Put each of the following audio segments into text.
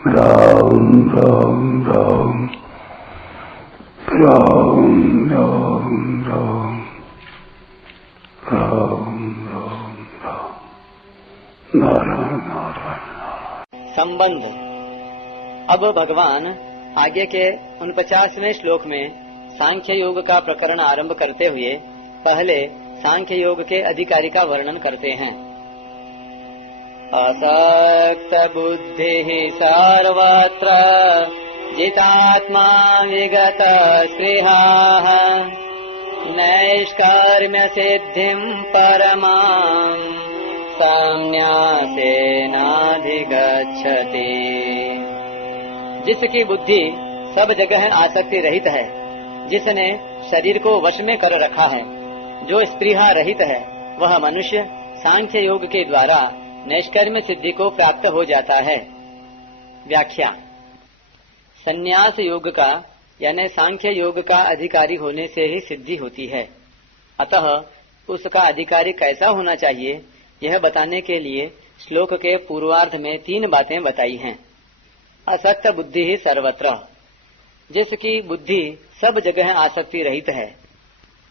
राम राम राम राम राम राम राम राम राम नारायण नारायण। संबंध। अब भगवान आगे के 49वें श्लोक में सांख्य योग का प्रकरण आरंभ करते हुए पहले सांख्य योग के अधिकारी का वर्णन करते हैं। असक्त बुद्धि सर्वत्र जितात्मा विगत स्पृहाः नैष्कर्म्य सिद्धिं परमां संन्यासेनाधिगच्छति। जिसकी बुद्धि सब जगह आसक्ति रहित है, जिसने शरीर को वश में कर रखा है, जो स्पृहा रहित है, वह मनुष्य सांख्य योग के द्वारा नैष्कर्म्य सिद्धि को प्राप्त हो जाता है। व्याख्या। संन्यास योग का यानी सांख्य योग का अधिकारी होने से ही सिद्धि होती है। अतः उसका अधिकारी कैसा होना चाहिए, यह बताने के लिए श्लोक के पूर्वार्ध में 3 बातें बताई हैं। असक्त बुद्धि ही सर्वत्र, जिसकी बुद्धि सब जगह आसक्ति रहित है,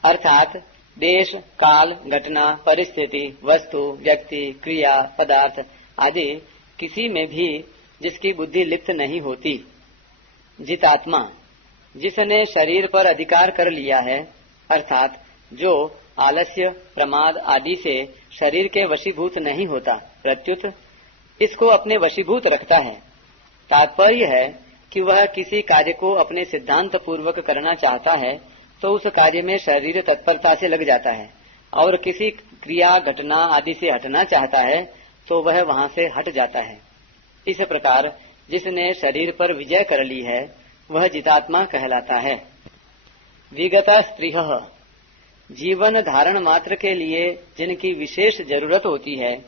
अर्थात देश, काल, घटना, परिस्थिति, वस्तु, व्यक्ति, क्रिया, पदार्थ आदि किसी में भी जिसकी बुद्धि लिप्त नहीं होती। जितात्मा, जिसने शरीर पर अधिकार कर लिया है, अर्थात जो आलस्य, प्रमाद आदि से शरीर के वशीभूत नहीं होता, प्रत्युत इसको अपने वशीभूत रखता है। तात्पर्य है कि वह किसी कार्य को अपने सिद्धांत पूर्वक करना चाहता है तो उस कार्य में शरीर तत्परता से लग जाता है, और किसी क्रिया, घटना आदि से हटना चाहता है तो वह वहां से हट जाता है। इस प्रकार जिसने शरीर पर विजय कर ली है वह जितात्मा कहलाता है। विगत स्पृहः, जीवन धारण मात्र के लिए जिनकी विशेष जरूरत होती है,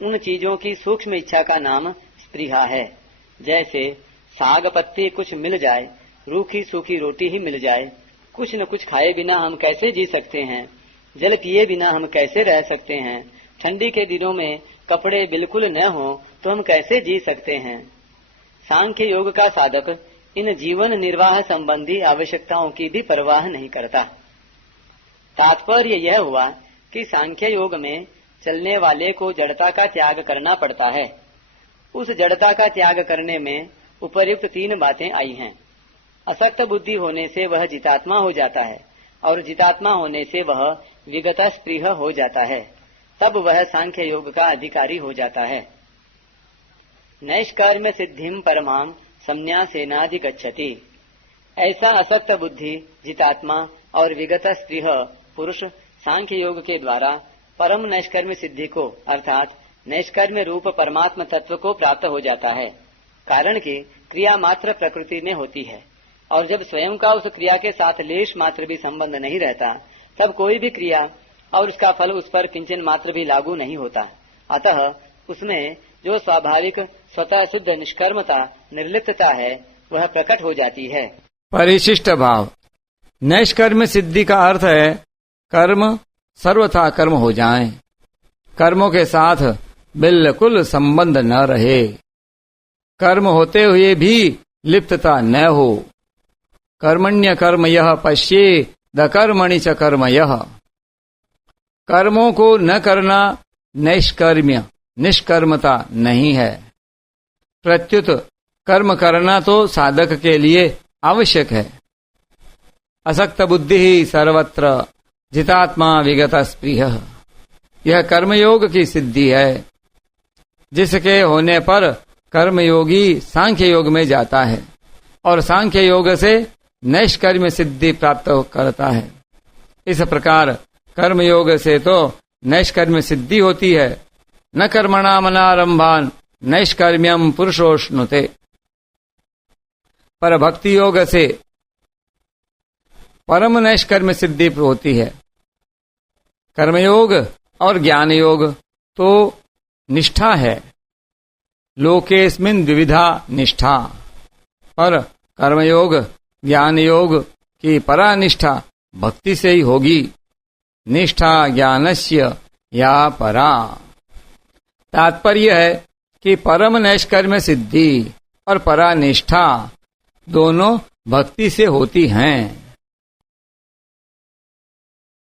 उन चीजों की सूक्ष्म इच्छा का नाम स्पृहा है। जैसे साग पत्ती कुछ मिल जाए, रूखी सूखी रोटी ही मिल जाए, कुछ न कुछ खाए बिना हम कैसे जी सकते हैं, जल पिए बिना हम कैसे रह सकते हैं, ठंडी के दिनों में कपड़े बिल्कुल न हो तो हम कैसे जी सकते हैं। सांख्य योग का साधक इन जीवन निर्वाह संबंधी आवश्यकताओं की भी परवाह नहीं करता। तात्पर्य यह हुआ कि सांख्य योग में चलने वाले को जड़ता का त्याग करना पड़ता है। उस जड़ता का त्याग करने में उपर्युक्त 3 बातें आई हैं। असक्त बुद्धि होने से वह जितात्मा हो जाता है, और जितात्मा होने से वह विगत स्पृह हो जाता है, तब वह सांख्य योग का अधिकारी हो जाता है। नैष्कर्म्य सिद्धिं परमां संन्यासेनाधिगच्छति। ऐसा असक्त बुद्धि, जितात्मा और विगत स्पृह पुरुष सांख्य योग के द्वारा परम नैष्कर्म्य सिद्धि को अर्थात नैष्कर्म्य रूप परमात्म तत्व को प्राप्त हो जाता है। कारण कि क्रिया मात्र प्रकृति में होती है, और जब स्वयं का उस क्रिया के साथ लेश मात्र भी संबंध नहीं रहता, तब कोई भी क्रिया और उसका फल उस पर किंचन मात्र भी लागू नहीं होता। अतः उसमें जो स्वाभाविक स्वतः शुद्ध निष्कर्मता, निर्लिप्तता है, वह प्रकट हो जाती है। परिशिष्ट भाव। नैष्कर्म्य सिद्धि का अर्थ है कर्म सर्वथा कर्म हो जाएं, कर्मों के साथ बिल्कुल संबंध न रहे, कर्म होते हुए भी लिप्तता न हो। कर्मण्य कर्म यह पश्ये द कर्मणि च कर्म यह। कर्मों को न करना नैष्कर्म्य निष्कर्मता नहीं है, प्रत्युत कर्म करना तो साधक के लिए आवश्यक है। असक्त बुद्धि ही सर्वत्र जितात्मा विगत स्पृहः, यह कर्मयोग की सिद्धि है, जिसके होने पर कर्मयोगी सांख्य योग में जाता है और सांख्य योग से नैष्कर्म्य सिद्धि प्राप्त करता है। इस प्रकार कर्मयोग से तो नैष्कर्म्य सिद्धि होती है। न कर्मणामनारंभान नैष्कर्म्यम पुरुषोष्णुते। पर भक्ति योग से परम नैष्कर्म्य सिद्धि होती है। कर्मयोग और ज्ञान योग तो निष्ठा है, लोकेस्मिन् द्विविधा निष्ठा, पर कर्मयोग ज्ञान योग की परानिष्ठा भक्ति से ही होगी। निष्ठा ज्ञानस्य या परा। तात्पर्य है कि परम नैष्कर्म्य सिद्धि और परानिष्ठा दोनों भक्ति से होती हैं।